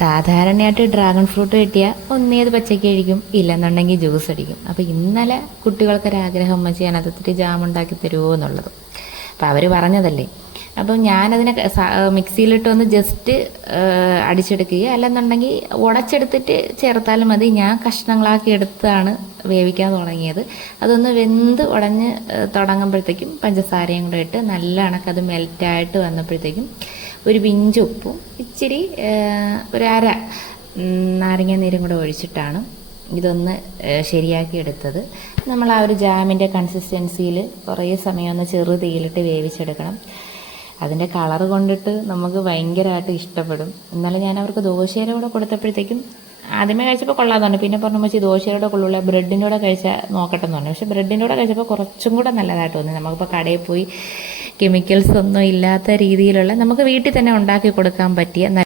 സാധാരണയായിട്ട് dragon fruit കിട്ടിയാൽ ഒന്നേത് പച്ചയ്ക്ക് കഴിക്കും, ഇല്ലെന്നുണ്ടെങ്കിൽ ജ്യൂസ് അടിക്കും. അപ്പോൾ ഇന്നലെ കുട്ടികൾക്കൊരാഗ്രഹം, അമ്മച്ചി അതിനകത്തൊത്തിരി ജാം ഉണ്ടാക്കി തരുമോ എന്നുള്ളത്. അപ്പോൾ അവർ പറഞ്ഞതല്ലേ. അപ്പം ഞാനതിനെ മിക്സിയിലിട്ട് ഒന്ന് ജസ്റ്റ് അടിച്ചെടുക്കുക, അല്ലെന്നുണ്ടെങ്കിൽ ഉടച്ചെടുത്തിട്ട് ചേർത്താലും മതി. ഞാൻ കഷ്ണങ്ങളാക്കി എടുത്താണ് വേവിക്കാൻ തുടങ്ങിയത്. അതൊന്ന് വെന്ത് ഉടഞ്ഞ് തുടങ്ങുമ്പോഴത്തേക്കും പഞ്ചസാരയും കൂടെ ഇട്ട് നല്ല കണക്കത് മെൽറ്റായിട്ട് വന്നപ്പോഴത്തേക്കും ഒരു പിഞ്ച് ഉപ്പും ഇച്ചിരി ഒരു അര നാരങ്ങ നീരും കൂടെ ഒഴിച്ചിട്ടാണ് ഇതൊന്ന് ശരിയാക്കി എടുത്തത്. നമ്മൾ ആ ഒരു ജാമിൻ്റെ കൺസിസ്റ്റൻസിയിൽ കുറേ സമയം ഒന്ന് ചെറു തീയിലിട്ട് വേവിച്ചെടുക്കണം. അതിൻ്റെ കളറ് കൊണ്ടിട്ട് നമുക്ക് ഭയങ്കരമായിട്ട് ഇഷ്ടപ്പെടും. ഇന്നലെ ഞാൻ അവർക്ക് ദോശയുടെ കൂടെ കൊടുത്തപ്പോഴത്തേക്കും ആദ്യമേ കഴിച്ചപ്പോൾ കൊള്ളാമെന്നുണ്ട്. പിന്നെ പറഞ്ഞു വെച്ചാൽ ദോശയുടെ കൂടെ കൊള്ളില്ല, ബ്രെഡിൻ്റെ കൂടെ കഴിച്ചാൽ നോക്കട്ടെ എന്ന് പറഞ്ഞു. പക്ഷേ ബ്രെഡിൻ്റെ കൂടെ കഴിച്ചപ്പോൾ കുറച്ചും കൂടെ നല്ലതായിട്ട് തോന്നി. നമുക്കിപ്പോൾ കടയിൽ പോയി കെമിക്കൽസ് ഒന്നും ഇല്ലാത്ത രീതിയിലുള്ള നമുക്ക് വീട്ടിൽ തന്നെ ഉണ്ടാക്കി കൊടുക്കാൻ പറ്റിയ